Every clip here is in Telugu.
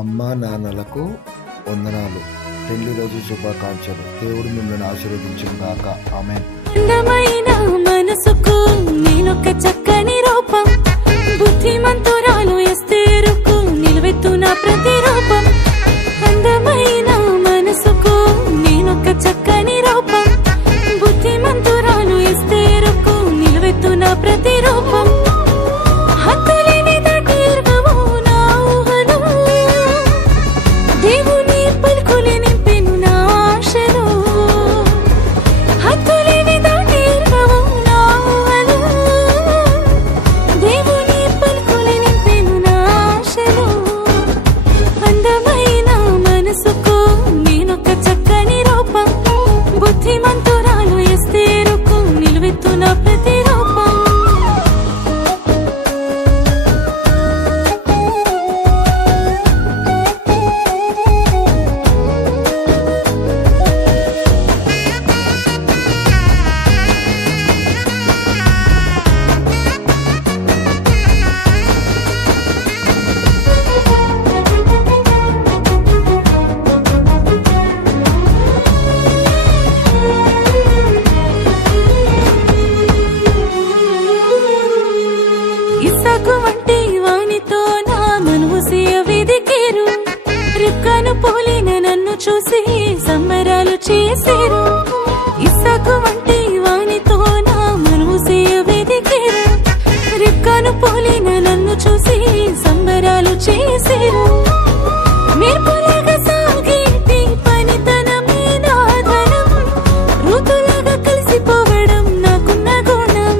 అమ్మా నాన్నలకు వందనాలు. పెళ్లి రోజు శుభాకాంక్షలు. దేవుడు మిమ్మల్ని ఆశీర్వదించును గాక. ఆమేన్. అందమైన మనసుకు నేనొక చక్కని రూపం, బుద్ధిమంతురాలు ఎస్తేరుకు నిలువెత్తున ప్రతిరూపం. అందమైన మనసుకు నేనొక చక్కని రూపం, బుద్ధిమంతురాలు ఎస్తేరుకు నిలువెత్తున ప్రతిరూపం. హద్దులేని దాటిర్గవు నా ఊహలు, దేవుని పలుకులే నింపెను నా ఆశలు. హద్దులేని దాటిర్గవు నా ఊహలు, దేవుని పలుకులే నింపెను నా ఆశలు. అందమైన మనసుకు నేనొక చక్కని రూపం, బుద్ధిమంతురాలు ఎస్తేరుకు నిలువెత్తున ప్రతిరూపం. ఇస్సాకు వంటి వానితో నా మనువు వెదికేరు, రిబ్కాను పోలిన నన్ను చూసి సంబరాలు చేసేరు. ఇస్సాకు వంటి వానితో నా మనువు వెదికేరు, రిబ్కాను పోలిన నన్ను చూసి సంబరాలు చేసేరు. మెరుపులాగా సాగేటి పనితనమే నా ధనం, ఋతులాగా కలిసిపోవడం నాకున్న గుణం.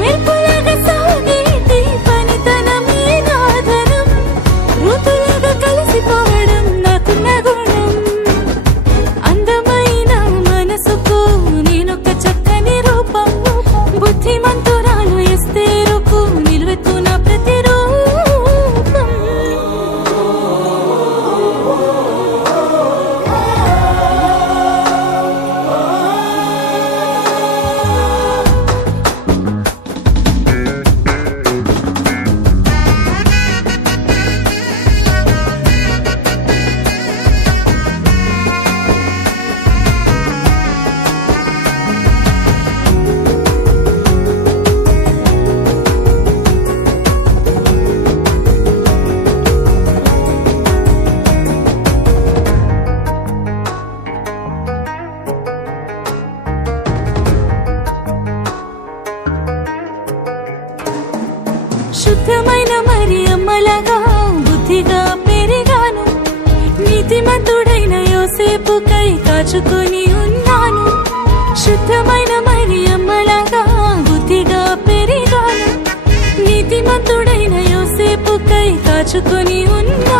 మెరుపులాగా సాగేటి పనితనమే నా ధనం, ఋతులాగా కలిసిపోవడం నాకున్న గుణం. అందమైన మనసుకు నేనొక చక్కని రూపం, బుద్ధిమంతురాలు ఎస్తేరుకు నిలువెత్తున ప్రతిరూపం. శుద్ధమైన మరియమ్మలాగా బుద్ధిగా పెరిగాను, నీతిమంతుడైన యోసేపుకై కాచుకొని ఉన్నాను. శుద్ధమైన మరియమ్మలాగా బుద్ధిగా పెరిగాను, నీతిమంతుడైన యోసేపుకై కాచుకొని ఉన్నాను.